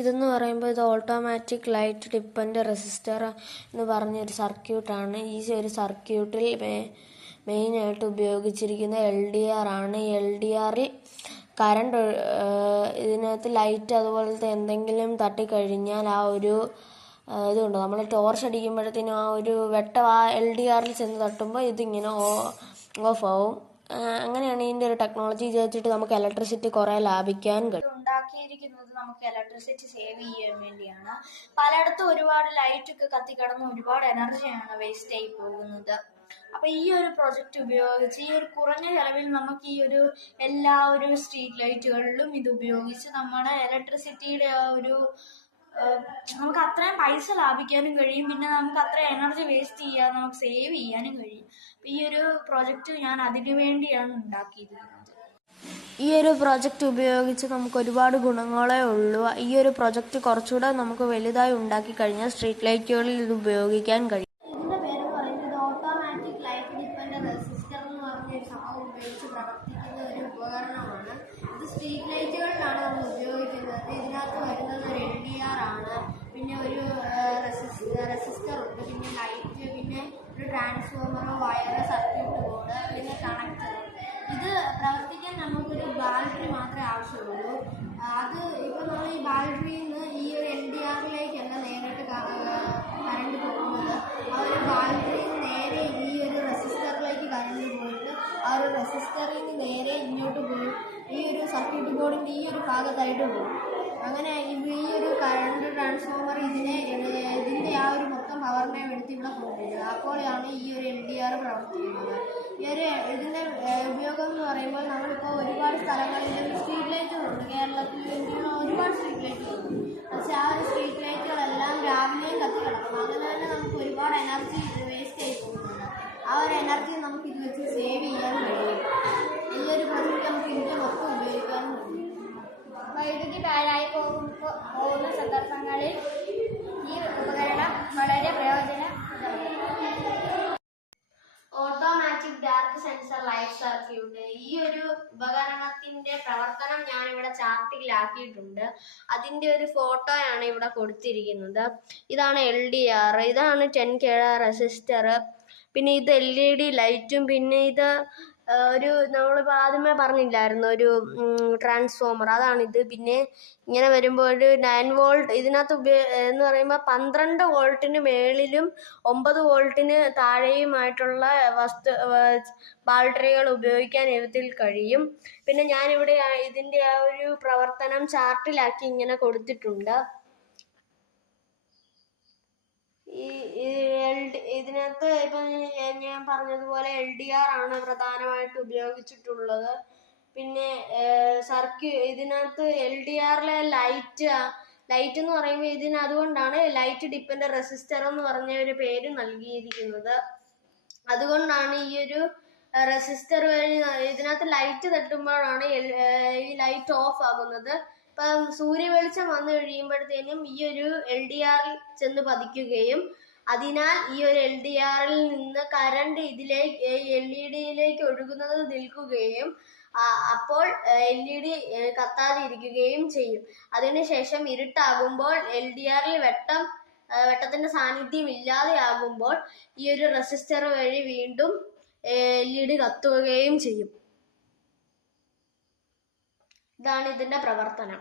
ഇതെന്ന് പറയുമ്പോൾ ഇത് ഓട്ടോമാറ്റിക് ലൈറ്റ് ഡിപ്പെൻഡ് റെസിസ്റ്റർ എന്ന് പറഞ്ഞൊരു സർക്യൂട്ടാണ്. ഈ ഒരു സർക്യൂട്ടിൽ മെയിനായിട്ട് ഉപയോഗിച്ചിരിക്കുന്ന LDR ആണ്. LDRൽ കറണ്ട് ഇതിനകത്ത് ലൈറ്റ് അതുപോലത്തെ എന്തെങ്കിലും തട്ടിക്കഴിഞ്ഞാൽ ആ ഒരു ഇതുണ്ട്, നമ്മൾ ടോർച്ച് അടിക്കുമ്പോഴത്തേനും ആ ഒരു വെട്ടം ആ LDRൽ ചെന്ന് തട്ടുമ്പോൾ ഇതിങ്ങനെ ഓഫ് ആവും. അങ്ങനെയാണ് ഇതിൻ്റെ ഒരു ടെക്നോളജി വെച്ചിട്ട് നമുക്ക് ഇലക്ട്രിസിറ്റി കുറേ ലാഭിക്കാൻ കഴിയും. ഉണ്ടാക്കിയിരിക്കുന്നത് നമുക്ക് ഇലക്ട്രിസിറ്റി സേവ് ചെയ്യാൻ വേണ്ടിയാണ്. പലയിടത്തും ഒരുപാട് ലൈറ്റ് ഒക്കെ കത്തിക്കിടന്ന് ഒരുപാട് എനർജിയാണ് വേസ്റ്റ് ആയി പോകുന്നത്. അപ്പൊ ഈ ഒരു പ്രൊജക്റ്റ് ഉപയോഗിച്ച് ഈ ഒരു കുറഞ്ഞ ചെലവിൽ നമുക്ക് ഈ ഒരു എല്ലാ ഒരു സ്ട്രീറ്റ് ലൈറ്റുകളിലും ഇത് ഉപയോഗിച്ച് നമ്മുടെ ഇലക്ട്രിസിറ്റിയുടെ ആ ഒരു നമുക്ക് അത്രയും പൈസ ലാഭിക്കാനും കഴിയും. പിന്നെ നമുക്ക് അത്രയും എനർജി വേസ്റ്റ് ചെയ്യാതെ നമുക്ക് സേവ് ചെയ്യാനും കഴിയും. ഈ ഒരു പ്രൊജക്റ്റ് ഞാൻ അതിനു വേണ്ടിയാണ് ഉണ്ടാക്കിയിരിക്കുന്നത്. ഈ ഒരു പ്രൊജക്റ്റ് ഉപയോഗിച്ച് നമുക്ക് ഒരുപാട് ഗുണങ്ങളേ ഉള്ളൂ. ഈ ഒരു പ്രൊജക്റ്റ് കുറച്ചുകൂടെ നമുക്ക് വലുതായി ഉണ്ടാക്കി കഴിഞ്ഞാൽ സ്ട്രീറ്റ് ലൈറ്റുകളിൽ ഇത് ഉപയോഗിക്കാൻ കഴിയും. ഇതിന്റെ പേര് പറയുന്നത് ഓട്ടോമാറ്റിക് ലൈറ്റ് ഡിപ്പെൻഡ് റെസിസ്റ്റർ എന്ന് പറഞ്ഞൊരു സംഭവം ഉപയോഗിച്ച് പ്രവർത്തിക്കുന്ന ഒരു ഉപകരണമാണ്. ഇത് സ്ട്രീറ്റ് ലൈറ്റുകളിലാണ് നമ്മൾ ഉപയോഗിക്കുന്നത്. ഇതിനകത്ത് വരുന്നത് ഒരു LDR ആണ്, പിന്നെ ഒരു റെസിസ്റ്റർ ഉണ്ട്, പിന്നെ ലൈറ്റ്, പിന്നെ ഒരു ട്രാൻസ്ഫോമർ, വയർ, സർക്യൂട്ട് ബോർഡ്, പിന്നെ കണക്ടർ. ഇത് പ്രവർത്തിക്കാൻ നമുക്കൊരു ബാറ്ററി മാത്രമേ ആവശ്യമുള്ളൂ. അത് ഇപ്പോൾ നമ്മൾ ഈ ബാറ്ററിയിൽ നിന്ന് ഈ ഒരു LDRലേക്കല്ല നേരിട്ട് കറണ്ട് പോകുന്നത്. ആ ഒരു ബാറ്ററിയിൽ നിന്ന് നേരെ ഈ ഒരു റെസിസ്റ്ററിലേക്ക് കറണ്ട് പോയിട്ട് ആ ഒരു റെസിസ്റ്ററിൽ നിന്ന് നേരെ ഇങ്ങോട്ട് പോയി ഈ ഒരു സർക്യൂട്ട് ബോർഡിൻ്റെ ഈ ഒരു ഭാഗത്തായിട്ട് പോകും. അങ്ങനെ ഈ ഒരു കറണ്ട് ട്രാൻസ്ഫോമർ ഇതിൻ്റെ ആ ഒരു മൊത്തം പവറിനെ എടുത്ത് ഇവിടെ കൊണ്ടുവരിക. അപ്പോഴാണ് ഈ ഒരു LDR പ്രവർത്തിക്കുന്നത്. ഇതിൻ്റെ ഉപയോഗം എന്ന് പറയുമ്പോൾ നമ്മളിപ്പോൾ ഒരുപാട് സ്ഥലങ്ങളിൽ സ്ട്രീറ്റ് ലൈറ്റുകളുണ്ട്. കേരളത്തിൽ ഒരുപാട് സ്ട്രീറ്റ് ലൈറ്റുകളുണ്ട്. പക്ഷേ ആ ഒരു സ്ട്രീറ്റ് ലൈറ്റുകളെല്ലാം രാവിലെയും കത്തി കിടക്കണം. അങ്ങനെ തന്നെ നമുക്ക് ഒരുപാട് എനർജി വേസ്റ്റ് ആയി പോകുന്നുണ്ട്. ആ ഒരു എനർജി നമുക്ക് ഇത് വെച്ച് സേവ് ചെയ്യാൻ കഴിയും. ഈ ഒരു പ്രൊജക്റ്റ് നമുക്ക് ഇതിൻ്റെ മൊത്തം ഉപയോഗിക്കാനും കഴിയും. വൈദ്യുതി പാഴായി പോകുന്ന സന്ദർഭങ്ങളിൽ ഈ ഉപകരണം വളരെ പ്രയോജനമാണ്. Automatic dark sensor light circuit. ഈ ഒരു ഉപകരണത്തിന്റെ പ്രവർത്തനം ഞാനിവിടെ ചാർട്ടിലാക്കിയിട്ടുണ്ട്. അതിന്റെ ഒരു ഫോട്ടോയാണ് ഇവിടെ കൊടുത്തിരിക്കുന്നത്. ഇതാണ് LDR, ഇതാണ് 10K റെസിസ്റ്റർ, പിന്നെ ഇത് LED ലൈറ്റും, പിന്നെ ഇത് ഒരു നമ്മളിപ്പോൾ ആദ്യമേ പറഞ്ഞില്ലായിരുന്നു ഒരു ട്രാൻസ്ഫോമർ, അതാണിത്. പിന്നെ ഇങ്ങനെ വരുമ്പോൾ ഒരു 9 വോൾട്ട് ഇതിനകത്ത് എന്ന് പറയുമ്പോൾ 12 വോൾട്ടിന് മേളിലും 9 വോൾട്ടിന് താഴെയുമായിട്ടുള്ള ബാറ്ററികൾ ഉപയോഗിക്കാൻ ഇതിൽ കഴിയും. പിന്നെ ഞാനിവിടെ ഇതിൻ്റെ ആ ഒരു പ്രവർത്തനം ചാർട്ടിലാക്കി ഇങ്ങനെ കൊടുത്തിട്ടുണ്ട്. ഇതിനകത്ത് ഇപ്പം ഞാൻ പറഞ്ഞതുപോലെ LDR ആണ് പ്രധാനമായിട്ട് ഉപയോഗിച്ചിട്ടുള്ളത്. പിന്നെ ഇതിനകത്ത് LDRലെ ലൈറ്റ് എന്ന് പറയുമ്പോൾ അതുകൊണ്ടാണ് ലൈറ്റ് ഡിപ്പെൻഡ് റെസിസ്റ്റർ എന്ന് പറഞ്ഞ ഒരു പേര് നൽകിയിരിക്കുന്നത്. അതുകൊണ്ടാണ് ഈ ഒരു റെസിസ്റ്റർ വഴി ഇതിനകത്ത് ലൈറ്റ് തട്ടുമ്പോഴാണ് ഈ ലൈറ്റ് ഓഫ് ആകുന്നത്. ഇപ്പം സൂര്യ വെളിച്ചം വന്നു കഴിയുമ്പോഴത്തേനും ഈ ഒരു LDRൽ ചെന്ന് പതിക്കുകയും അതിനാൽ ഈ ഒരു LDRൽ നിന്ന് കറണ്ട് LED ഒഴുകുന്നത് നിൽക്കുകയും അപ്പോൾ LED കത്താതിരിക്കുകയും ചെയ്യും. അതിനുശേഷം ഇരുട്ടാകുമ്പോൾ LDRൽ വെട്ടത്തിന്റെ സാന്നിധ്യം ഇല്ലാതെ ആകുമ്പോൾ ഈ ഒരു റെസിസ്റ്റർ വഴി വീണ്ടും LED കത്തുകയും ചെയ്യും. ഇതാണ് ഇതിന്റെ പ്രവർത്തനം.